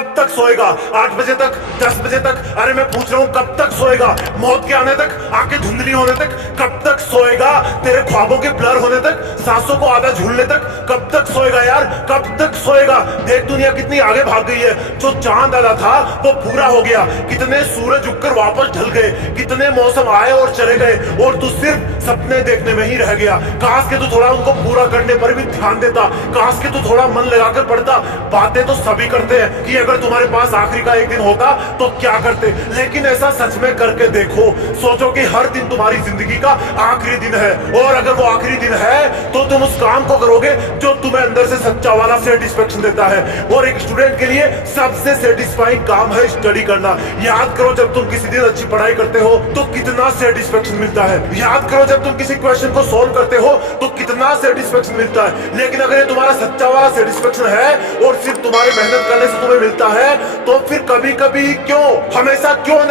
कब तक सोएगा? 8 बजे तक, 10 बजे तक? अरे मैं पूछ रहा हूँ कब तक सोएगा? मौत के आने तक, आंखें धुंधली होने तक कब तक सोएगा? तेरे ख्वाबों के ब्लर होने तक, सांसों को आधा झूलने तक कब तक सोएगा यार? कब तक सोएगा? देख दुनिया कितनी आगे भाग गई है। जो चांद आया था वो पूरा हो गया, कितने सूरज उगकर वापस ढल गए, कितने मौसम आए और चले गए, और तू सिर्फ सपने देखने में ही रह गया। काश के तू थोड़ा उनको पूरा करने पर भी ध्यान देता, काश के तू थोड़ा मन लगाकर पढ़ता। बातें तो सभी करते हैं कि अगर तुम्हारे पास आखिरी का एक दिन होता तो क्या करते, लेकिन ऐसा सच में करके देखो। सोचो कि हर दिन तुम्हारी जिंदगी का आखिरी दिन है, और अगर वो आखिरी दिन है तो तुम उस काम को करोगे जो तुम्हें अंदर से सच्चा वाला सेटिस्फेक्शन देता है। और एक स्टूडेंट के लिए सबसे सेटिस्फाइंग काम है स्टडी करना। याद करो जब तुम किसी दिन अच्छी पढ़ाई करते हो तो कितना सेटिस्फेक्शन मिलता है। याद करो जब तुम किसी क्वेश्चन को सोल्व करते हो तो कितना सेटिस्फेक्शन मिलता है। लेकिन अगर ये तुम्हारा सच्चा वाला सेटिस्फेक्शन है और सिर्फ तुम्हारी मेहनत करने से तुम्हें मिलता है, तो फिर कभी कभी क्यों, हमेशा क्यों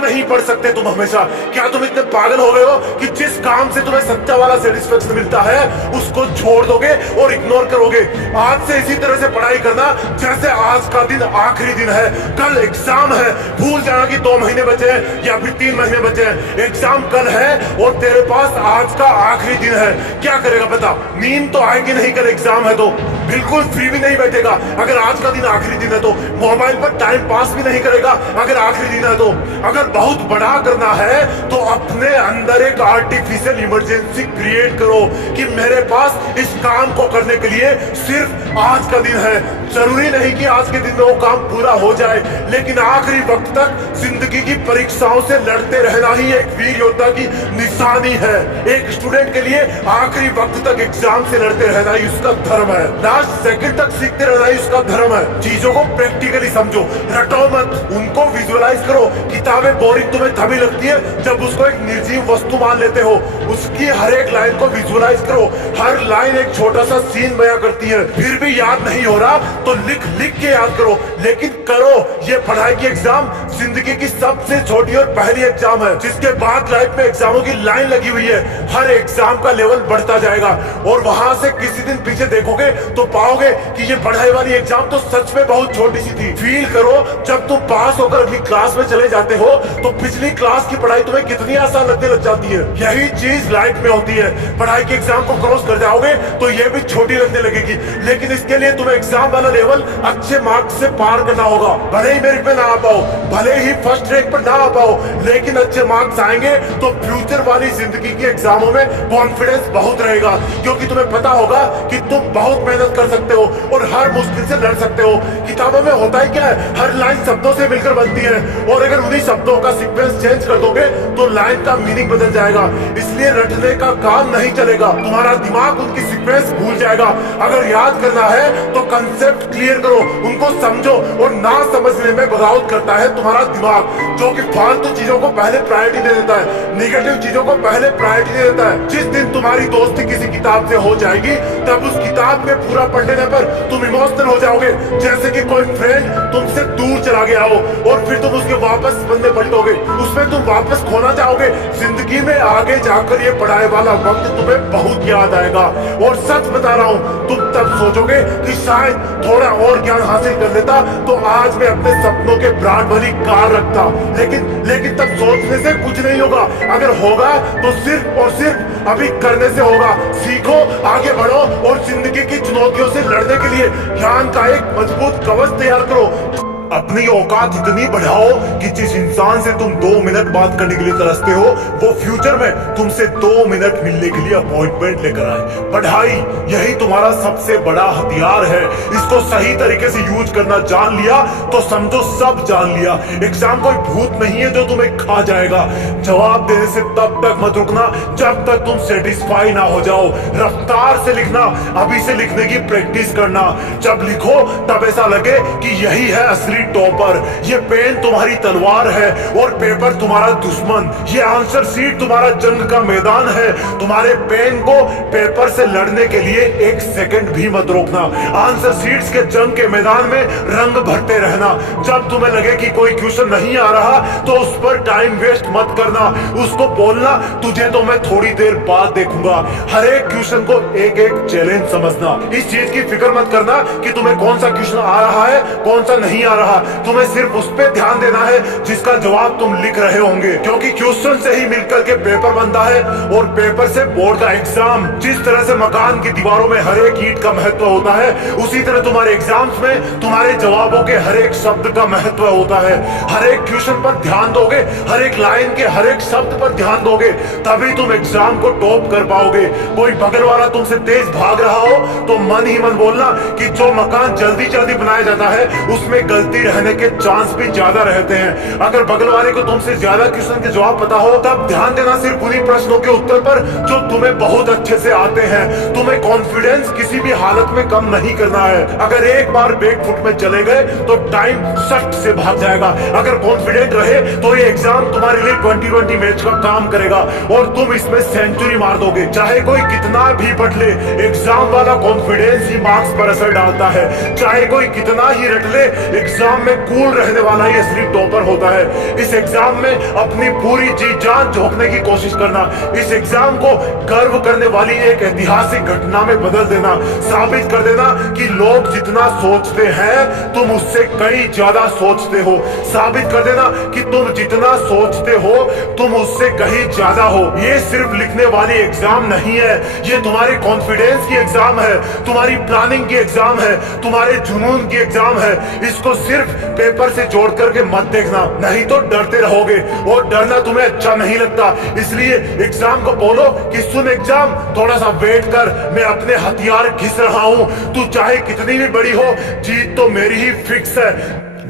नहीं पढ़ सकते तुम हमेशा? क्या तुम इतने पागल हो गए हो कि जिस काम से तुम्हें सच्चा वाला सेटिस्फेक्शन मिलता है उसको छोड़ दोगे और इग्नोर करोगे? आज से इसी तरह से पढ़ाई करना जैसे आज का दिन आखिरी दिन है, कल एग्जाम है। भूल जाना कि 2 महीने बचे हैं या फिर 3 महीने बचे हैं। एग्जाम कल है और तेरे पास आज का आखिरी दिन है। क्या करेगा बता? नींद तो आएगी नहीं, कल एग्जाम है तो बिल्कुल फ्री भी नहीं बैठेगा अगर आज का दिन आखिरी दिन है तो। मोबाइल पर टाइम पास भी नहीं करेगा अगर आखिरी दिन है तो। अगर बहुत बड़ा करना है तो अपने अंदर एक आर्टिफिशियल इमरजेंसी क्रिएट करो कि मेरे पास इस काम को करने के लिए सिर्फ आज का दिन है। जरूरी नहीं कि आज के दिन में वो काम पूरा हो जाए, लेकिन आखिरी वक्त तक जिंदगी की परीक्षाओं से लड़ते रहना ही एक वीर योद्धा की निशानी है। एक स्टूडेंट के लिए आखिरी वक्त तक एग्जाम से लड़ते रहना ही उसका धर्म है। लास्ट सेकंड तक सीखते रहना ही उसका धर्म है। चीजों को प्रैक्टिकली समझो, रटो मत, उनको विजुअलाइज करो। किताबें बोरिंग तुम्हें तभी लगती है जब उसको एक निर्जीव वस्तु मान लेते हो। उसकी हर एक लाइन को विजुअलाइज करो, हर लाइन एक छोटा सा सीन बयां करती है। फिर भी याद नहीं हो रहा तो लिख लिख के याद करो, लेकिन करो। ये पढ़ाई की एग्जाम जिंदगी की सबसे छोटी और पहली एग्जाम है, जिसके बाद लाइफ में एग्जामों की लाइन लगी हुई है। हर एग्जाम का लेवल बढ़ता जाएगा और वहां से किसी दिन पीछे देखोगे तो पाओगे कि ये पढ़ाई वाली एग्जाम तो सच में बहुत छोटी सी थी। फील करो जब तुम पास होकर अगली क्लास में चले जाते हो तो पिछली क्लास की पढ़ाई तुम्हें कितनी आसान लगने लग जाती है। यही चीज लाइफ में होती है। पढ़ाई के एग्जाम को क्रॉस कर जाओगे तो ये भी छोटी लगने लगेगी, लेकिन इसके लिए तुम्हें एग्जाम वाला लेवल अच्छे मार्क्स से पार करना होगा। भले ही मेरिट में ना आ पाओ, भले ही फर्स्ट रैंक पर ना आ पाओ, लेकिन अच्छे मार्क्स आएंगे तो फ्यूचर वाली जिंदगी के एग्जामों में कॉन्फिडेंस बहुत रहेगा, क्योंकि तुम्हें पता होगा कि तुम बहुत मेहनत कर सकते हो और हर मुश्किल से लड़ सकते हो। किताबों में होता ही क्या है, हर लाइन शब्दों से मिलकर बनती है, और अगर उन्हीं शब्दों का सीक्वेंस चेंज कर दोगे तो लाइन का मीनिंग बदल जाएगा। इसलिए रटने का काम नहीं चलेगा, तुम्हारा दिमाग उनकी सीक्वेंस भूल जाएगा। अगर याद करना है तो कंसेप्ट क्लियर करो, उनको समझो, और ना समझने में बगावत करता है तुम्हारा दिमाग, जो कि फालतू चीजों को पहले प्रायोरिटी दे देता है, निगेटिव चीजों को पहले प्रायोरिटी दे देता है। जिस दिन तुम्हारी दोस्ती किसी किताब से हो जाएगी तब उस किताब में पूरा पढ़ने पर तुम इमोशनल हो जाओगे, जैसे कि कोई फ्रेंड तुमसे दूर चला गया हो और फिर तुम उसके वापस बनने पलटोगे, उसमें तुम वापस खोना चाहोगे। जिंदगी में आगे जाकर ये पढ़ाई वाला वक्त तुम्हें बहुत याद आएगा, और सच बता रहा हूँ तुम तब सोचोगे कि शायद थोड़ा और ज्ञान हासिल कर लेता तो आज मैं अपने सपनों के ब्रांड वाली कार रखता। लेकिन तब सोचने से कुछ नहीं होगा, अगर होगा तो सिर्फ और सिर्फ अभी करने से होगा। सीखो, आगे बढ़ो और जिंदगी की चुनौतियों से लड़ने के लिए ज्ञान का एक मजबूत कवच तैयार करो। अपनी औकात इतनी बढ़ाओ कि जिस इंसान से तुम 2 मिनट बात करने के लिए तरसते हो वो फ्यूचर में तुमसे 2 मिनट मिलने के लिए अपॉइंटमेंट लेकर आए। पढ़ाई यही तुम्हारा सबसे बड़ा हथियार है, इसको सही तरीके से यूज करना जान लिया तो समझो सब जान लिया। एग्जाम कोई भूत नहीं है जो तुम्हें खा जाएगा। जवाब देने से तब तक मत रुकना जब तक तुम सेटिस्फाई ना हो जाओ। रफ्तार से लिखना, अभी से लिखने की प्रैक्टिस करना। जब लिखो तब ऐसा लगे कि यही है असली असली टॉपर। ये पेन तुम्हारी तलवार है और पेपर तुम्हारा दुश्मन। ये आंसर शीट तुम्हारा जंग का मैदान है। तुम्हारे पेन को पेपर से लड़ने के लिए एक सेकंड भी मत रोकना। आंसर शीट्स के जंग के मैदान में रंग भरते रहना। जब तुम्हें लगे कि कोई क्वेश्चन नहीं आ रहा तो उस पर टाइम वेस्ट मत करना। उसको बोलना तुझे तो मैं थोड़ी देर बाद देखूंगा। हर एक क्वेश्चन को एक एक चैलेंज समझना। इस चीज की फिक्र मत करना कि तुम्हें कौन सा क्वेश्चन आ रहा है कौन सा नहीं आ रहा। तुम्हें सिर्फ उस पर ध्यान देना है जिसका जवाब तुम लिख रहे होंगे, क्योंकि क्वेश्चन से ही मिलकर के पेपर बनता है और पेपर से बोर्ड का एग्जाम। जिस तरह से मकान की दीवारों में हर एक ईंट का महत्व होता है, उसी तरह तुम्हारे एग्जाम्स में तुम्हारे जवाबों के हर एक शब्द का महत्व होता है। हर एक क्वेश्चन पर ध्यान दोगे, हर एक लाइन के हर एक शब्द पर ध्यान दोगे, तभी तुम एग्जाम को टॉप कर पाओगे। कोई बगल वाला तुमसे तेज भाग रहा हो तो मन ही मन बोलना कि जो मकान जल्दी जल्दी बनाया जाता है उसमें गलती रहने के चांस भी ज्यादा रहते हैं। अगर बगल वाले को तुमसे ज्यादा क्वेश्चन के जवाब पता हो तब ध्यान देना सिर्फ उन्हीं प्रश्नों के उत्तर पर जो तुम्हें बहुत अच्छे से आते हैं। तुम्हें कॉन्फिडेंस किसी भी हालत में कम नहीं करना है। अगर एक बार बैक फुट में चले गए तो टाइम सख्त से भाग जाएगा। अगर कॉन्फिडेंट रहे तो ये एग्जाम तुम्हारे लिए 2020 मैच का काम करेगा और तुम इसमें सेंचुरी मार दोगे। चाहे कोई कितना भी पढ़ ले, एग्जाम वाला कॉन्फिडेंस ही मार्क्स पर असर डालता है। चाहे कोई कितना ही रट ले, एग्जाम में कूल रहने वाला ही असली टॉपर होता है। इस एग्जाम में अपनी पूरी जी जान झोंकने की कोशिश करना। इस एग्जाम को गर्व करने वाली एक ऐतिहासिक घटना में बदल देना। साबित कर देना कि लोग जितना सोचते हैं तुम उससे कई ज्यादा सोचते हो। साबित कर देना कि तुम जितना सोचते हो तुम उससे कहीं ज्यादा हो। ये सिर्फ लिखने वाली एग्जाम नहीं है, ये तुम्हारे कॉन्फिडेंस की एग्जाम है, तुम्हारी प्लानिंग की एग्जाम है, तुम्हारे जुनून की एग्जाम है। इसको सिर्फ पेपर से जोड़ करके मत देखना, नहीं तो डरते रहोगे और डरना तुम्हें अच्छा नहीं लगता। इसलिए एग्जाम को बोलो कि सुन एग्जाम, थोड़ा सा वेट कर, मैं अपने हथियार घिस रहा हूं। तू चाहे कितनी भी बड़ी हो, जीत तो मेरी ही फिक्स है।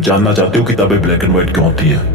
जानना चाहते हो किताबें ब्लैक एंड व्हाइट क्यों होती है?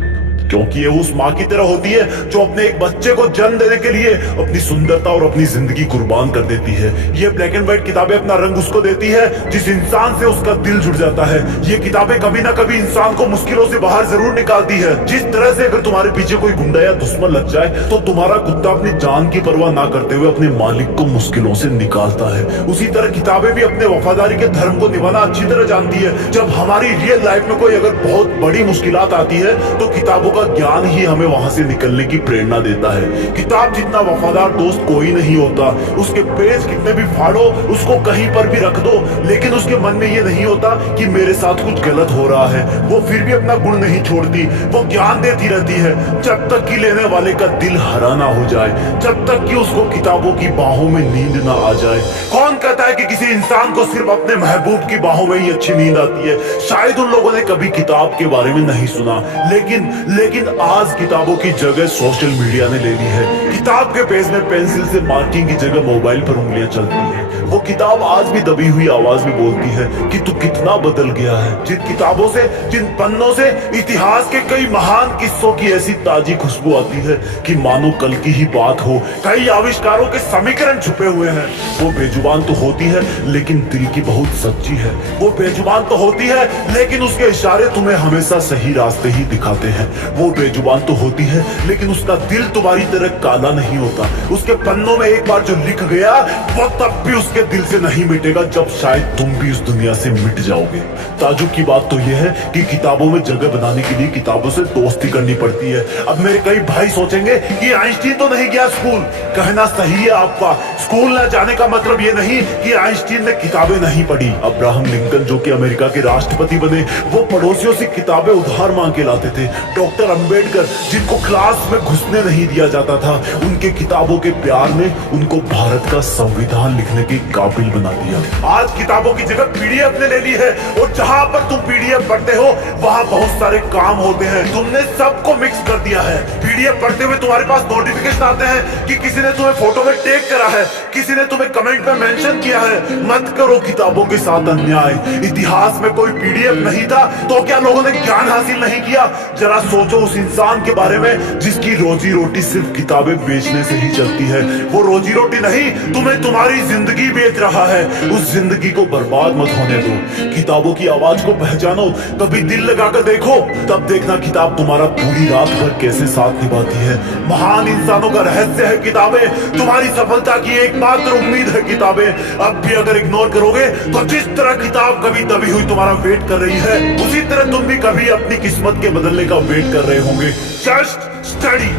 क्योंकि ये उस माँ की तरह होती है जो अपने एक बच्चे को जन्म देने के लिए अपनी सुंदरता और अपनी जिंदगी कुर्बान कर देती है। ये ब्लैक एंड व्हाइट किताबें अपना रंग उसको देती है जिस इंसान से उसका दिल जुड़ जाता है। ये किताबें कभी ना कभी इंसान को मुश्किलों से बाहर जरूर निकालती है। जिस तरह से अगर तुम्हारे पीछे कोई गुंडा या दुश्मन लग जाए तो तुम्हारा कुत्ता अपनी जान की परवाह ना करते हुए अपने मालिक को मुश्किलों से निकालता है, उसी तरह किताबें भी अपने वफादारी के धर्म को निभाना अच्छी तरह जानती है। जब हमारी रियल लाइफ में कोई अगर बहुत बड़ी मुश्किलात आती है तो किताबों का ज्ञान ही हमें वहां से निकलने की प्रेरणा देता है। किताब जितना वफादार दोस्त कोई नहीं होता। उसके पेज कितने भी फाड़ो, उसको कहीं पर भी रख दो, लेकिन उसके मन में ये नहीं होता कि मेरे साथ कुछ गलत हो रहा है। वो फिर भी अपना गुण नहीं छोड़ती, वो ज्ञान देती रहती है जब तक कि लेने वाले का दिल हरा ना हो जाए, जब तक कि उसको किताबों की बाहों में नींद ना आ जाए। कौन कहता है कि किसी इंसान को सिर्फ अपने महबूब की बाहों में ही अच्छी नींद आती है? शायद उन लोगों ने कभी किताब के बारे में नहीं सुना, लेकिन आज किताबों की जगह सोशल मीडिया ने ले ली है। किताब के पेज में पेंसिल से मार्किंग की जगह मोबाइल पर उंगलियां चलती हैं। वो किताब आज भी दबी हुई आवाज में बोलती है कि तू कितना बदल गया है। जिन किताबों से, जिन पन्नों से इतिहास के कई महान किस्सों की ऐसी ताजी खुशबू आती है कि मानो कल की ही बात हो। कई आविष्कारों के समीकरण छुपे हुए हैं। वो बेजुबान तो होती है लेकिन दिल की बहुत सच्ची है। वो बेजुबान तो होती है लेकिन उसके इशारे तुम्हें हमेशा सही रास्ते ही दिखाते हैं। वो बेजुबान तो होती है लेकिन उसका दिल तुम्हारी तरह काला नहीं होता। उसके पन्नों में एक बार जो लिख गया वो तब भी उसके दिल से नहीं मिटेगा जब शायद तुम भी उस दुनिया से मिट जाओगे। ताजुब की बात तो यह है कि किताबों में जगह बनाने के लिए किताबों से दोस्ती करनी पड़ती है। अब मेरे कई भाई सोचेंगे कि आइंस्टीन तो नहीं गया स्कूल। कहना सही है आपका, स्कूल न जाने का मतलब ये नहीं कि आइंस्टीन ने किताबें नहीं पढ़ी। अब्राहम लिंकन जो कि अमेरिका के राष्ट्रपति बने, वो पड़ोसियों से किताबें उधार मांग के लाते थे। डॉक्टर अंबेडकर जिनको क्लास में घुसने नहीं दिया जाता था, उनके किताबों के प्यार ने उनको भारत का संविधान लिखने के काबिल बना दिया। आज किताबों की जगह पीडीएफ ने ले ली है और जहां पर तुम पीडीएफ पढ़ते हो वहां बहुत सारे काम होते हैं। तुमने सबको मिक्स कर दिया है। पीडीएफ पढ़ते हुए तुम्हारे पास नोटिफिकेशन आते हैं कि किसी ने तुम्हें फोटो में टैग करा है, किसी ने तुम्हें कमेंट में मेंशन किया है। मत करो किताबों के साथ अन्याय। इतिहास में कोई पीडीएफ नहीं था तो क्या लोगों ने ज्ञान हासिल नहीं किया? जरा सोचो उस इंसान के बारे में जिसकी रोजी रोटी सिर्फ किताबें बेचने से ही चलती है। वो रोजी रोटी नहीं तुम्हें तुम्हारी जिंदगी बेच रहा है, उस जिंदगी को बर्बाद मत होने दो। किताबों की आवाज को पहचानो, कभी दिल लगाकर देखो, तब देखना किताब तुम्हारा पूरी रात भर कैसे साथ निभाती है। महान इंसानों का रहस्य है किताबें, तुम्हारी सफलता की एकमात्र उम्मीद है किताबें। अब भी अगर इग्नोर करोगे तो जिस तरह किताब कभी दबी हुई तुम्हारा वेट कर रही है, उसी तरह तुम भी कभी अपनी किस्मत के बदलने का वेट कर रहे होंगे। जस्ट स्टडी,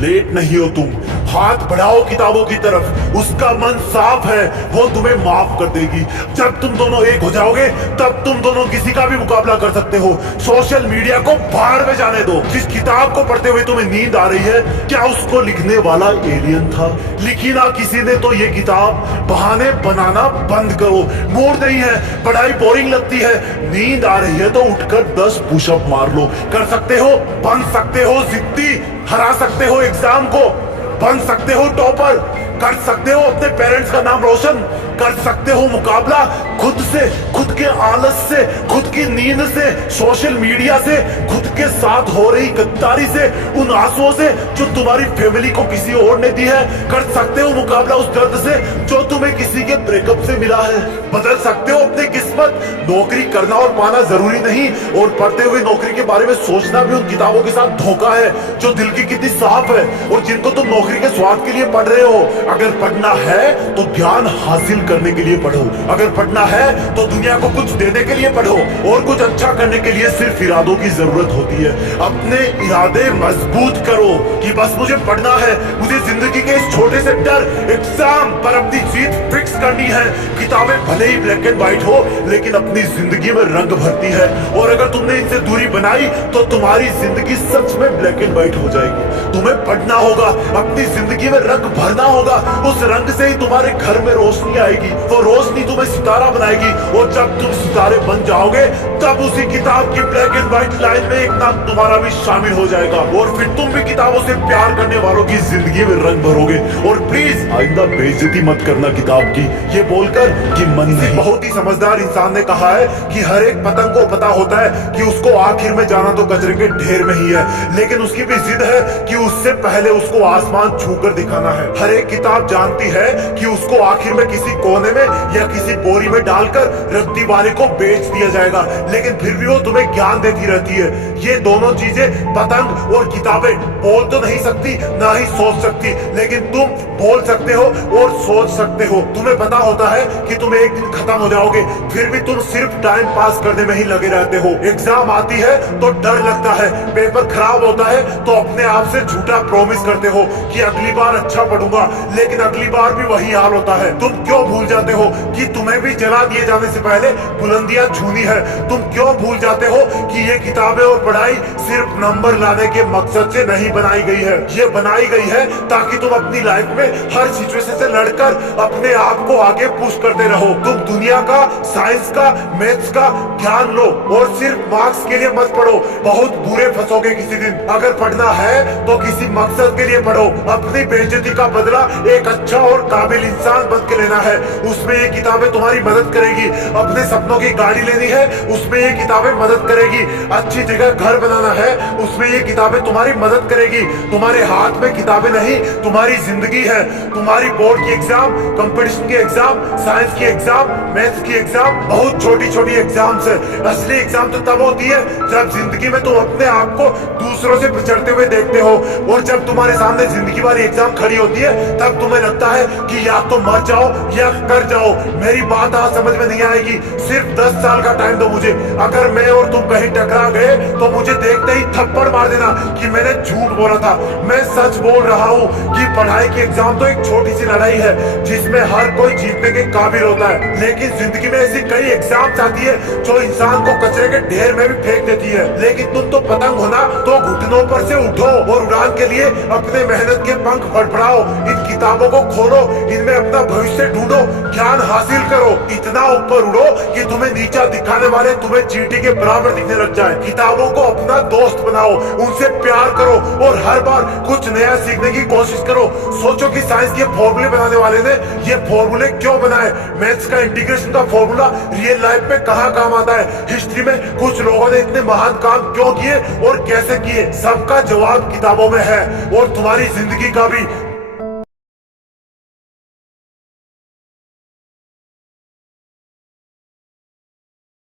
लेट नहीं हो तुम, हाथ बढ़ाओ किताबों की तरफ, उसका मन साफ है, वो तुम्हें माफ कर देगी। जब तुम दोनों एक हो जाओगे तब तुम दोनों किसी का भी मुकाबला कर सकते हो। सोशल मीडिया को भाड़ में जाने दो। जिस किताब को पढ़ते हुए तुम्हें नींद आ रही है, क्या उसको लिखने वाला एलियन था? लिखी ना किसी ने तो ये किताब। बहाने बनाना बंद करो, मूड नहीं है, पढ़ाई बोरिंग लगती है, नींद आ रही है तो उठकर 10 पुशअप मार लो। कर सकते हो, बन सकते हो जिद्दी, हरा सकते हो एग्जाम को, बन सकते हो टॉपर, कर सकते हो अपने पेरेंट्स का नाम रोशन, कर सकते हो मुकाबला खुद से, खुद के आलस से, खुद की नींद से, सोशल मीडिया से, खुद के साथ हो रही गद्दारी से, उन आंसुओं से जो तुम्हारी फैमिली को किसी और ने दी है। कर सकते हो मुकाबला उस दर्द से जो तुम्हें किसी के ब्रेकअप से मिला है। बदल सकते हो अपनी किस्मत। नौकरी करना और पाना जरूरी नहीं, और पढ़ते हुए नौकरी के बारे में सोचना भी उन किताबों के साथ धोखा है जो दिल की कितनी साफ है और जिनको तुम नौकरी के स्वाद के लिए पढ़ रहे हो। अगर पढ़ना है तो ज्ञान हासिल करने के लिए पढ़ो, अगर पढ़ना है तो दुनिया को कुछ देने के लिए पढ़ो, और कुछ अच्छा करने के लिए सिर्फ इरादों की जरूरत होती है। अपने इरादे मजबूत करो कि बस मुझे पढ़ना है, मुझे जिंदगी के इस छोटे से एग्जाम पर अपनी जीत फिक्स करनी है। किताबें भले ही ब्लैक एंड व्हाइट हो, लेकिन अपनी जिंदगी में रंग भरती है, और अगर तुमने इनसे दूरी बनाई तो तुम्हारी जिंदगी सच में ब्लैक एंड व्हाइट हो जाएगी। तुम्हें पढ़ना होगा, अपनी जिंदगी में रंग भरना होगा, उस रंग से ही तुम्हारे घर में रोशनी आएगी, वो रोशनी तुम्हें सितारा बनाएगी, और जब तुम सितारे बन जाओगे तब उसी किताब की ब्लैक एंड व्हाइट लाइन में एक नाम तुम्हारा भी शामिल हो जाएगा, और फिर तुम भी किताबों से प्यार करने वालों की जिंदगी में रंग भरोगे। और प्लीज आइंदा बेइज्जती मत करना किताब की, ये बोलकर कि मन नहीं। बहुत ही समझदार इंसान ने कहा है कि हर एक पतंग को पता होता है कि उसको आखिर में जाना तो कचरे के ढेर में ही है, लेकिन उसकी भी जिद है कि उससे पहले उसको आसमान छूकर दिखाना है। हर एक किताब जानती है कि उसको आखिर में किसी कोने में या किसी बोरी में डालकर रद्दी वाले को बेच दिया जाएगा, लेकिन फिर भी वो तुम्हें ज्ञान देती रहती है। ये दोनों चीजें, पतंग और किताबें, बोल तो नहीं सकती ना ही सोच सकती, लेकिन तुम बोल सकते हो और सोच सकते हो। तुम्हें पता होता है कि तुम एक दिन खत्म हो जाओगे, फिर भी तुम सिर्फ टाइम पास करने में ही लगे रहते हो। एग्जाम आती है तो डर लगता है, पेपर खराब होता है तो अपने आप से झूठा प्रॉमिस करते हो कि अगली बार अच्छा पढ़ूंगा, लेकिन अगली बार भी वही हाल होता है। तुम क्यों भूल जाते हो कि तुम्हें भी जला दिए जाने से पहले बुलंदियां छूनी है? तुम क्यों भूल जाते हो कि ये किताबें और पढ़ाई सिर्फ नंबर लाने के मकसद से नहीं बनाई गई है, ये बनाई गई है ताकि तुम अपनी लाइफ में हर सिचुएशन से लड़कर अपने आप को आगे पुश करते रहो। तुम दुनिया का, साइंस का, मैथ्स का ज्ञान लो और सिर्फ मार्क्स के लिए मत पढ़ो, बहुत बुरे फंसोगे किसी दिन। अगर पढ़ना है तो किसी मकसद के लिए पढ़ो। अपनी बेइज्जती का बदला एक अच्छा और काबिल इंसान बन के लेना है, उसमें ये किताबें तुम्हारी मदद करेगी। अपने सपनों की गाड़ी लेनी है, उसमें ये किताबें मदद करेगी। अच्छी जगह घर बनाना है, उसमें ये किताबें तुम्हारी मदद करेगी। तुम्हारे हाथ में किताबें नहीं, तुम्हारी जिंदगी है। तुम्हारी बोर्ड की एग्जाम, कंपटीशन की एग्जाम, साइंस की एग्जाम, मैथ्स की एग्जाम, बहुत छोटी छोटी एग्जाम्स है। असली एग्जाम तो तब होती है जब जिंदगी में तुम अपने आप को दूसरों से पिछड़ते हुए देखते हो, और जब तुम्हारे सामने जिंदगी वाली एग्जाम खड़ी होती है तब तुम्हें लगता है कि या तो मर जाओ या कर जाओ। मेरी बात आज समझ में नहीं आएगी, सिर्फ 10 साल का टाइम दो मुझे। अगर मैं और तुम कहीं टकरा गए तो मुझे देखते ही थप्पड़ मार देना कि मैंने झूठ बोला था। मैं सच बोल रहा हूँ कि पढ़ाई की एग्जाम तो एक छोटी सी लड़ाई है जिसमें हर कोई जीतने के काबिल होता है, लेकिन जिंदगी में ऐसी कई एग्जाम्स आती है जो इंसान को कचरे के ढेर में भी फेंक देती है। लेकिन तुम तो पतंग होना, तो घुटनों पर से उठो और उड़ान के लिए अपने मेहनत के पंख फड़फड़ाओ। इन किताबों को खोलो, इनमें अपना भविष्य ढूंढो, ज्ञान हासिल करो, इतना ऊपर उड़ो कि तुम्हें नीचा दिखाने वाले तुम्हें चींटी के बराबर दिखने लग जाए। किताबों को अपना दोस्त बनाओ, उनसे प्यार करो और हर बार कुछ नया सीखने की कोशिश करो। सोचो कि साइंस के फॉर्मूले बनाने वाले ने ये फॉर्मूले क्यों बनाए? मैथ्स का इंटीग्रेशन का फॉर्मूला रियल लाइफ में कहाँ काम आता है? हिस्ट्री में कुछ लोगों ने इतने महान काम क्यों किए और कैसे किए? सबका जवाब किताबों में है, और तुम्हारी जिंदगी का भी